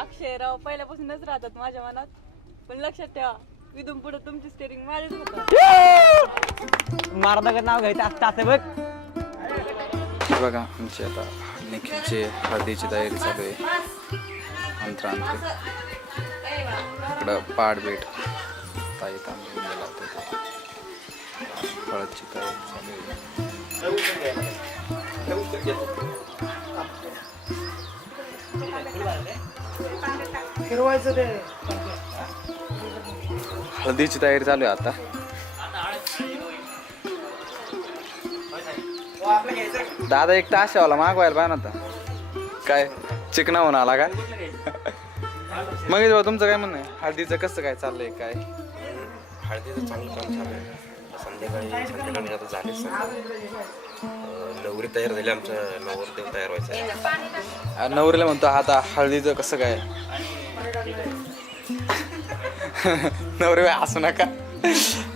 अक्षयराव पहिल्यापासूनच राहतात माझ्या मनात. पण लक्षात ठेवा इथून पुढे तुमची स्टेरिंग माझ्याच होतं मारदागत नाव घ्यायचं असतं असं बघ. हे बघा आमची आता निखिलची हळदीची तयारी चालू आहे. अंतर अंतर इकडं पाडबीट. ताई होता ते. हळदची तयारी चालू आहे आता. दादा एक तास वाला मागवायला पाहिजे नव्हता काय चिकना होऊन आला का? मग तुमचं काय म्हणणं आहे? हळदीचं कसं काय चाललंय काय? हळदीचं चांगलं काम चालू आहे. संध्याकाळी संध्याकाळी आता झाले नवरी तयार झाली आमचं नवरदेव तयार व्हायचं नवरीला म्हणतो आता हळदीचं कसं काय? नवरी बाई असू नका.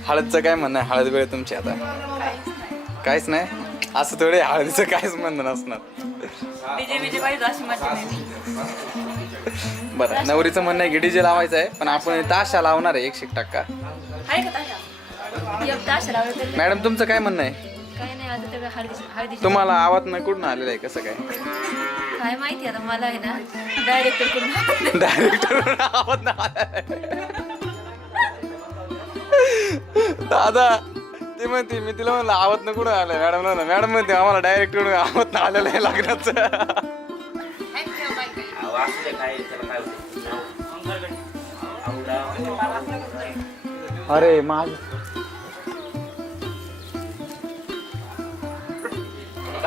हळदचं काय म्हणणं आहे? हळद वेळ तुमची आता. काहीच नाही. असं थोडे हळदीचं काहीच म्हणणं नसणार. बरं नवरीचं म्हणणं आहे की डीजे लावायचं आहे पण आपण ताशा लावणार आहे एकशे एक टक्का. मॅडम तुमचं काय म्हणणं आहे? काही नाही आता तेवढं हळदी हळदीची तुम्हाला आवाज न कुठून आलेला आहे कसं काय? काय माहिती आता मला आहे ना डायरेक्टरकडून डायरेक्टर आवाज नाही आलाय. दादा ती म्हणते मी तिला म्हणलं आवाज न कुठं आलंय? मॅडम म्हणलं मॅडम म्हणते आम्हाला डायरेक्ट आवाज न आलेलं आहे लग्नाचं. अरे माझ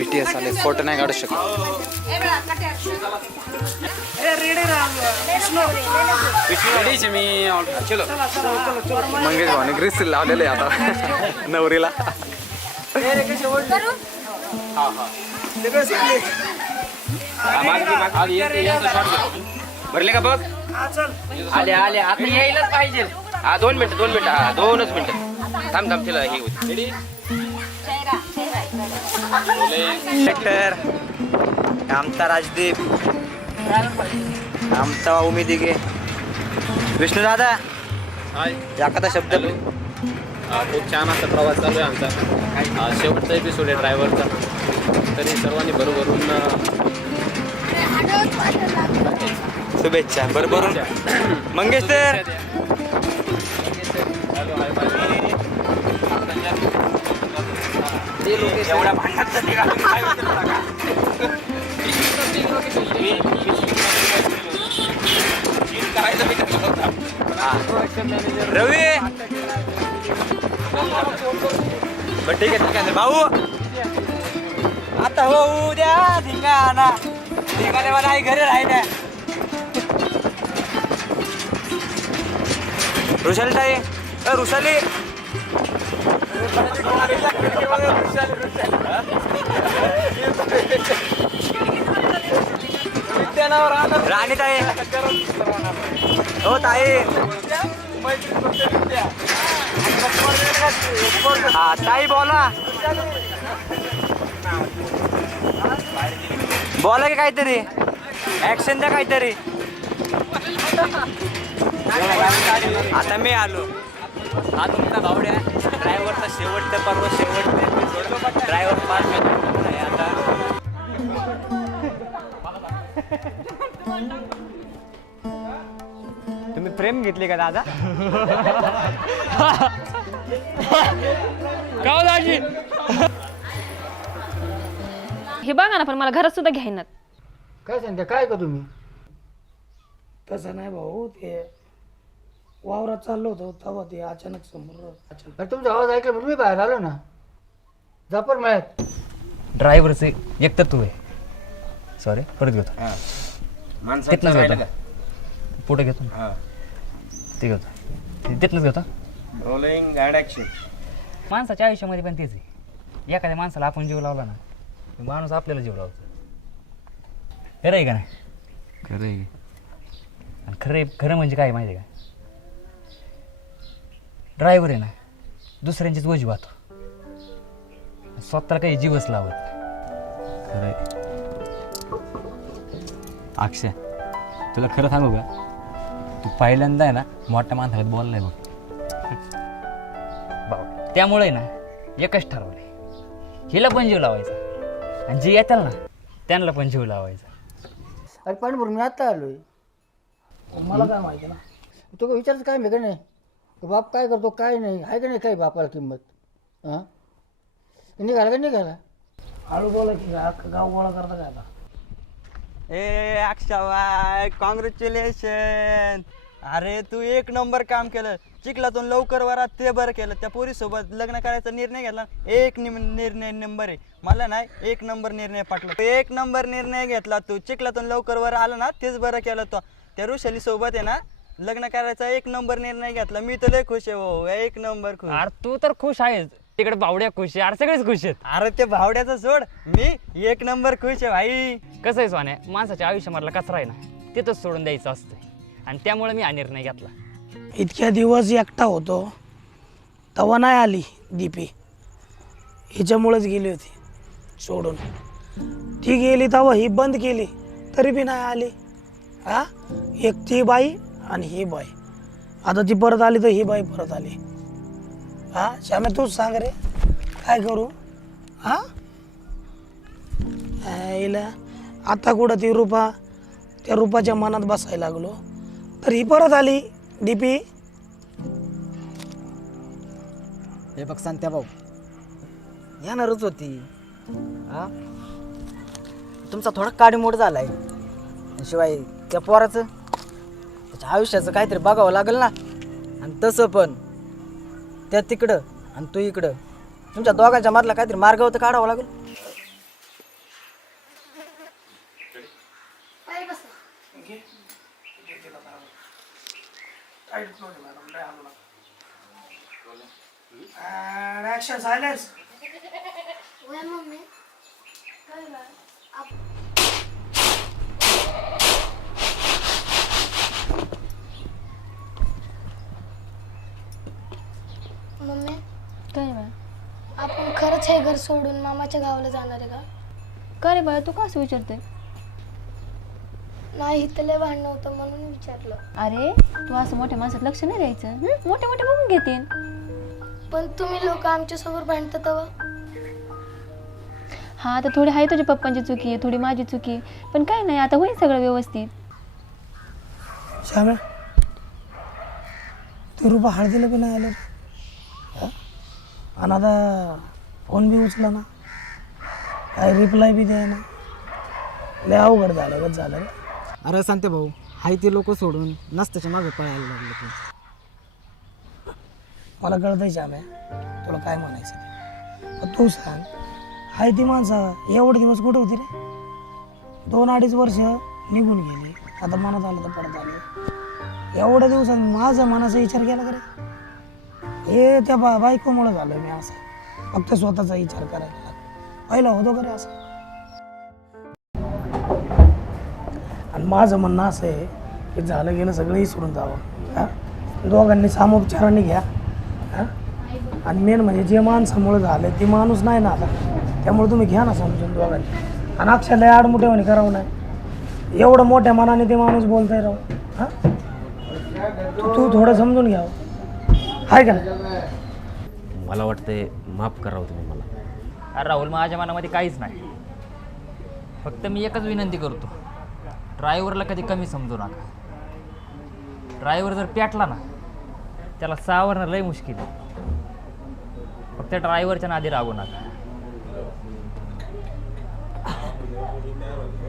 बीटीएस आले फोटो नाही काढू शकत. मंगेश भावने ग्रीस लावलेले आहे आता नवरीला. भरले का बघ? आले आले. आता यायलाच पाहिजे. हा दोन मिनिटं दोन मिनिटं. हा दोनच मिनिटं. थांब थांब तिला हे होती डायरेक्टर आमचा राजदीप. आमचा उमेद दिघे. विष्णू दादा. एखादा शब्द. हा, खूप छान असा प्रवास चालू आहे आमचा. शेवटचा एपिसोड आहे ड्रायव्हरचा तरी सर्वांनी बरोबरून अं, शुभेच्छा. बरोबर मंगेश तर रवी! बरं ठीक आहे ठीक आहे. भाऊ! आता हो उद्या धिंगाणा. धिंगाने मला आई घरी राहिल्या रुशाली ताई अ ऋषाली राणी ताई हो ताई. हा ताई बोला. बोला की काहीतरी. ऍक्शन द्या काहीतरी. आता मी आलो. हा तुमचा भावड्या ड्रायव्हरचा शेवटचा पर्व शेवटचा ड्रायव्हर पाच मिनिट आहे आता. तुम्ही प्रेम घेतले का दादा? हे बघा ना पण मला घरात सुद्धा घ्यायनात. काय सांगते काय का तुम्ही? तसं नाही भाऊ ते वावरात चाललो होतो तेव्हा ते अचानक समोर अचानक अरे तुमचा आवाज ऐकला म्हणून मी बाहेर आलो ना. जापर मळ्यात. ड्रायव्हरचं एक तर तू आहे. सॉरी परत घेतो. तिथनंच घेतो. पुढे घेतो. ना. ते घेतो. ते तिथनंच घेतो. रोलिंग अँड ऍक्शन माणसाच्या आयुष्यामध्ये पण तेच आहे. एखाद्या माणसाला आपण जीव लावला ना माणूस आपल्याला जीव लावतो. खरं आहे का नाही? खरं आहे. आणि खरं आहे खरं म्हणजे काय माहिती आहे का? ड्रायव्हर आहे ना दुसऱ्यांचीच वजी वाहतो. स्वतःला काही जीवच लावत खरं आहे. अक्षय तुला खरं सांगू का? तू पहिल्यांदा आहे ना मोठ्या माणसाला बोललाय बघ. बाबा त्यामुळे ना एकच ठरवले हिला पण जीव लावायचा. आणि जे येतील ना त्यांना पण जीव लावायचा. अरे पाणी भरून मी आता आलोय. मला काय माहिती ना? तो का विचारचं काय नाही? बाप काय करतो काय नाही. आहे का नाही काय बापाला किंमत? हां? निघाला का निघाला? हळू बोला की गाव गोळा करता काय आता? ए अक्षय कॉंग्रॅच्युलेशन अरे तू एक नंबर काम केलं. चिखलातून लवकर वरात ते बरं केलं. त्या पोरीसोबत लग्न करायचा निर्णय घेतला. एक निम- निर्णय नंबर आहे. मला नाही एक नंबर निर्णय पाठला एक नंबर निर्णय घेतला. तू चिखलातून लवकर वर आला ना तेच बरं केलं तो. त्या ऋषाली सोबत आहे ना लग्न करायचा एक नंबर निर्णय घेतला. मी तर लय खुश आहे भाऊ. एक नंबर खुश. अरे तू तर खुश आहेस. तिकडे बावड्या खुश आहे अरे सगळेच खुश आहेत. अरे ते भावड्याचं सोड. मी एक नंबर खुश आहे भाई. कसं आहे सोन्या? माणसाच्या आयुष्यामधला कचरा आहे ना तिथंच सोडून द्यायचं असतं आणि त्यामुळे मी हा निर्णय घेतला. इतक्या दिवस एकटा होतो तेव्हा नाही आली दीपी. हिच्यामुळेच गेली होती सोडून. ती गेली तेव्हा ही बंद केली तरी बी नाही आली. हा? एक ती बाई आणि ही बाय आता ती परत आली तर ही बाई परत आली. हा श्यामे तूच सांग रे काय करू? हा? आईला आता कुठं ती रूपा? त्या रूपाच्या मनात बसायला लागलो. तर ही परत आली डीपी. हे बघ सांगत्या भाऊ. येणारच होती. हा? तुमचा थोडा काडीमोड झालाय. शिवाय त्या पोराचं? त्याच्या आयुष्याचं काहीतरी बघावं लागेल ना. आणि तसं पण. त्या तिकडं आणि तू इकडं. तुमच्या दोघांच्या मधला काहीतरी मार्ग होतं काढावं लागेल. ऍक्शन सायलेन्स मम्मी काय बा हे घर सोडून मामाच्या गावाला जाणार आहे का? का रे बाळा? तू का असं विचारतोय? नाही इथं लय भांडणं होतं म्हणून विचारलं. अरे तू असं मोठ्या माणसात लक्ष नाही द्यायचं? हं? मोठे मोठे बघून घेतील पण तुम्ही लोक आमच्यासमोर भांडतात तेव्हा हा आता थोडी आहे तुझ्या पप्पांची चुकी आहे थोडी माझी चुकी आहे. पण काय नाही आता होईल सगळं व्यवस्थित. श्याम्या तू रुपा हळदीला बी नाही आलं? हा? आणि आता फोन बी उचला ना. काय रिप्लाय बी द्याय ना लय अवघड झालं गच झालं रे अरे सांगते भाऊ हाय ते लोक सोडून नसत्याच्या मागे पळायला लागले ते. मला कळतंय श्याम्या तुला काय म्हणायचं ते. पण तू सांग हाय ती माणसं एवढे दिवस कुठे होती रे? दोन अडीच वर्ष निघून गेली. आता मनात आलं तर परत आलं. एवढ्या दिवसात माझा मनाचा विचार केला का रे? हे त्या बा बायकोमुळं झालं मी असं. फक्त स्वतःचा विचार करायला लागतो पहिला होतो का असं. आणि माझं म्हणणं असं आहे की झालं गेलं सगळं विसरून जावं. हां? दोघांनी सामोपचाराने घ्या. आणि मेन म्हणजे जे माणसामुळं झालं ते माणूस नाही ना आता. त्यामुळे तुम्ही घ्या ना समजून दोघांनी. आणि अक्षरला आडमुठेवानी करावं नाही. एवढं मोठ्या मनाने ते माणूस बोलताय राहू हां? तू तू थोडं समजून घ्यावं. आहे का? मला वाटतंय माफ करावं तुम्ही मला. अरे राहुल माझ्या मनामध्ये काहीच नाही. फक्त मी एकच विनंती करतो. ड्रायव्हरला कधी कमी समजू नका. ड्रायव्हर जर पेटला ना त्याला सावरणं लय मुश्किल आहे. फक्त ड्रायव्हरच्या नादी रागू नका.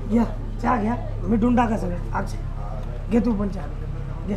घ्या चहा घ्या. मिठून टाका सगळं. अक्षय घे तू पण चहा. घे.